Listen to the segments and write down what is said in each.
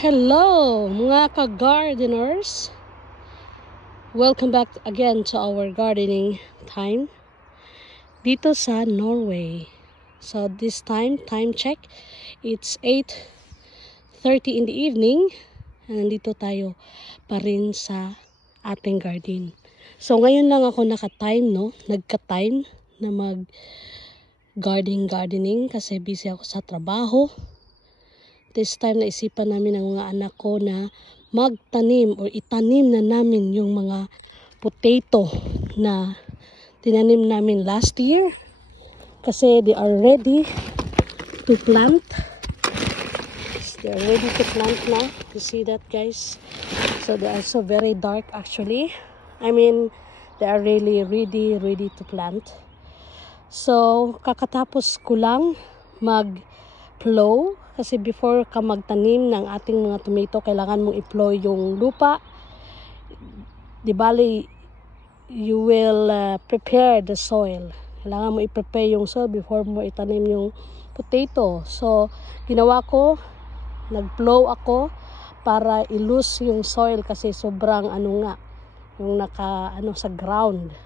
Hello mga ka-gardeners! Welcome back again to our gardening time dito sa Norway. So this time check, it's 8:30 in the evening and nandito tayo pa rin sa ating garden. So ngayon lang ako nagka-time na gardening kasi busy ako sa trabaho. This time naisipan namin ng mga anak ko na magtanim or itanim na namin yung mga potato na tinanim namin last year kasi they are ready to plant. They are ready to plant now. You see that, guys? So they are so very dark actually. I mean, they are really ready to plant. So kakatapos ko lang mag-plow. Kasi before ka magtanim ng ating mga tomato, kailangan mong i-plow yung lupa. Di bali, you will prepare the soil. Kailangan mo i-prepare yung soil before mo itanim yung potato. So, ginawa ko, nag-plow ako para i-loose yung soil kasi sobrang yung sa ground.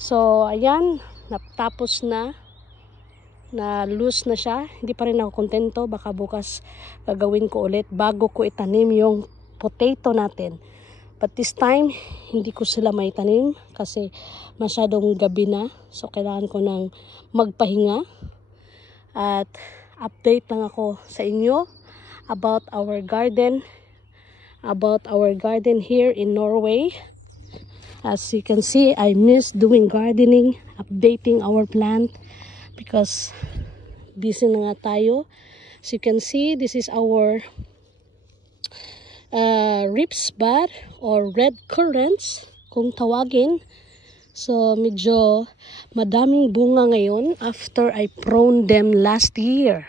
So, ayan, natapos na loose na siya. Hindi pa rin ako kontento, baka bukas gagawin ko ulit bago ko itanim yung potato natin. But this time hindi ko sila maitanim kasi masyadong gabi na, so kailangan ko nang magpahinga at update lang ako sa inyo about our garden here in Norway. As you can see, I miss doing gardening, updating our plant because busy na nga tayo. As you can see, this is our rip's bud or red currants kung tawagin. So medyo madaming bunga ngayon after I pruned them last year.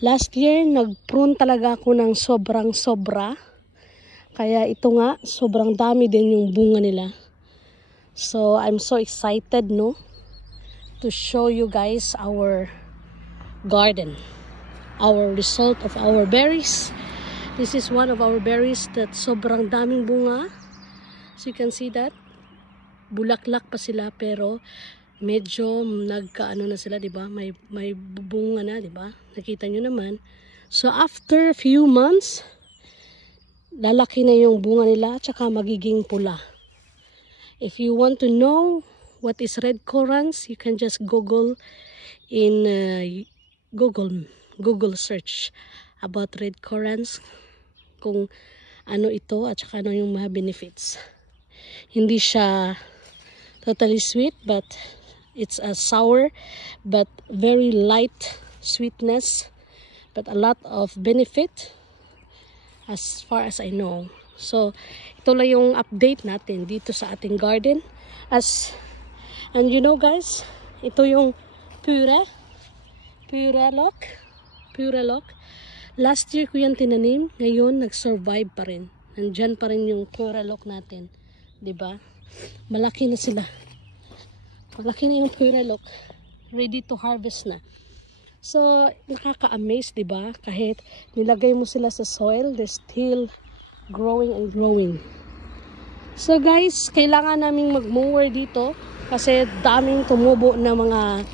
Last year nag-prune talaga ako ng sobra. Kaya ito nga, sobrang dami din yung bunga nila. So I'm so excited, to show you guys our garden, our result of our berries. This is one of our berries that sobrang daming bunga. So you can see that bulaklak pa sila pero medyo nagkaano na sila, 'di ba? May bunga na, 'di ba? Nakita nyo naman. So after a few months, lalaki na yung bunga nila at saka magiging pula. If you want to know what is red currants, you can just Google in Google search about red currants kung ano ito at saka ano yung mga benefits. Hindi siya totally sweet, but it's a sour but very light sweetness, but a lot of benefit as far as I know. So ito lang yung update natin dito sa ating garden. And you know guys, ito yung Pura Lock. Last year ko yan tinanim, ngayon nag-survive pa rin. Nandyan pa rin yung Pura Lock natin, 'di ba? Malaki na sila. Malaki na yung Pura Lock. Ready to harvest na. So nakaka-amaze, 'di ba? Kahit nilagay mo sila sa soil, they're still growing and growing. So guys, kailangan naming mag-mower dito kasi daming tumubo na mga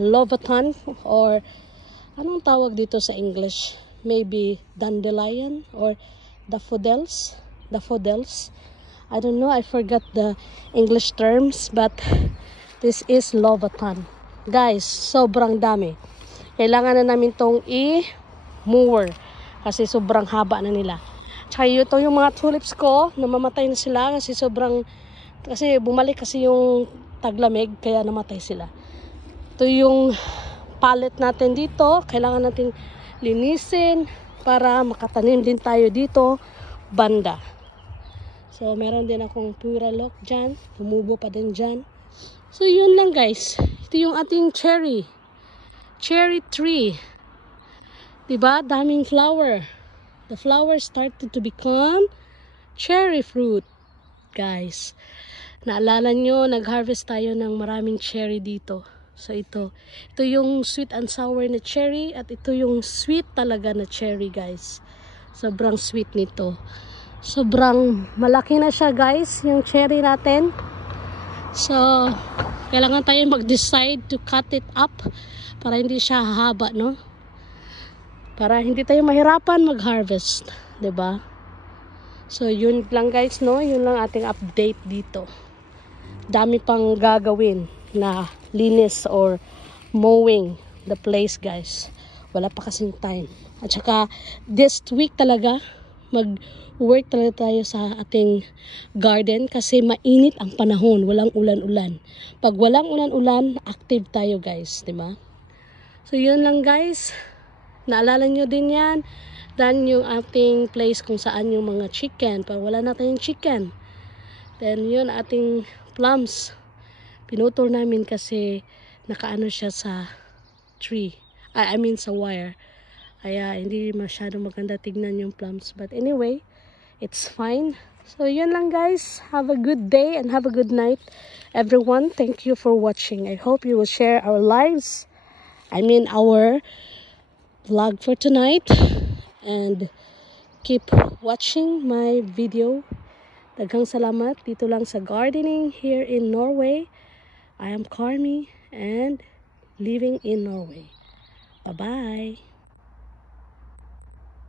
lobaton or anong tawag dito sa English? Maybe dandelion or daffodils. I don't know, I forgot the English terms, but this is lobaton. Guys, sobrang dami. Kailangan na namin tong i-mower kasi sobrang haba na nila. Tsaka ito yung mga tulips ko, namamatay na sila kasi bumalik kasi yung taglamig kaya namatay sila. Ito yung pallet natin dito, kailangan natin linisin para makatanim din tayo dito banda. So meron din akong Pura Lock dyan, tumubo pa din dyan. So yun lang guys, ito yung ating cherry tree, diba? Daming flower. The flowers started to become cherry fruit, guys. Naalala nyo, nag-harvest tayo ng maraming cherry dito. So ito yung sweet and sour na cherry at ito yung sweet talaga na cherry guys. Sobrang sweet nito. Sobrang malaki na siya guys, yung cherry natin. So kailangan tayo mag-decide to cut it up para hindi siya hahaba, no? Para hindi tayo mahirapan mag-harvest, 'di ba? So yun lang guys, no? Yun lang ating update dito. Dami pang gagawin na linis or mowing the place guys. Wala pa kasing time. At saka this week talaga mag-work talaga tayo sa ating garden kasi mainit ang panahon, walang ulan-ulan. Pag walang ulan-ulan, active tayo guys, 'di ba? So yun lang guys. Naalala nyo din yan. Dan yung ating place kung saan yung mga chicken. Pag wala na tayong chicken. Then yun ating plums. Pinutol namin kasi nakaano siya sa tree. I mean sa wire. Kaya hindi masyado maganda tignan yung plums. But anyway, it's fine. So yun lang guys. Have a good day and have a good night. Everyone, thank you for watching. I hope you will share our lives. Our vlog for tonight. And keep watching my video. Daghang salamat dito lang sa gardening here in Norway. I am Carmi and living in Norway. Bye-bye.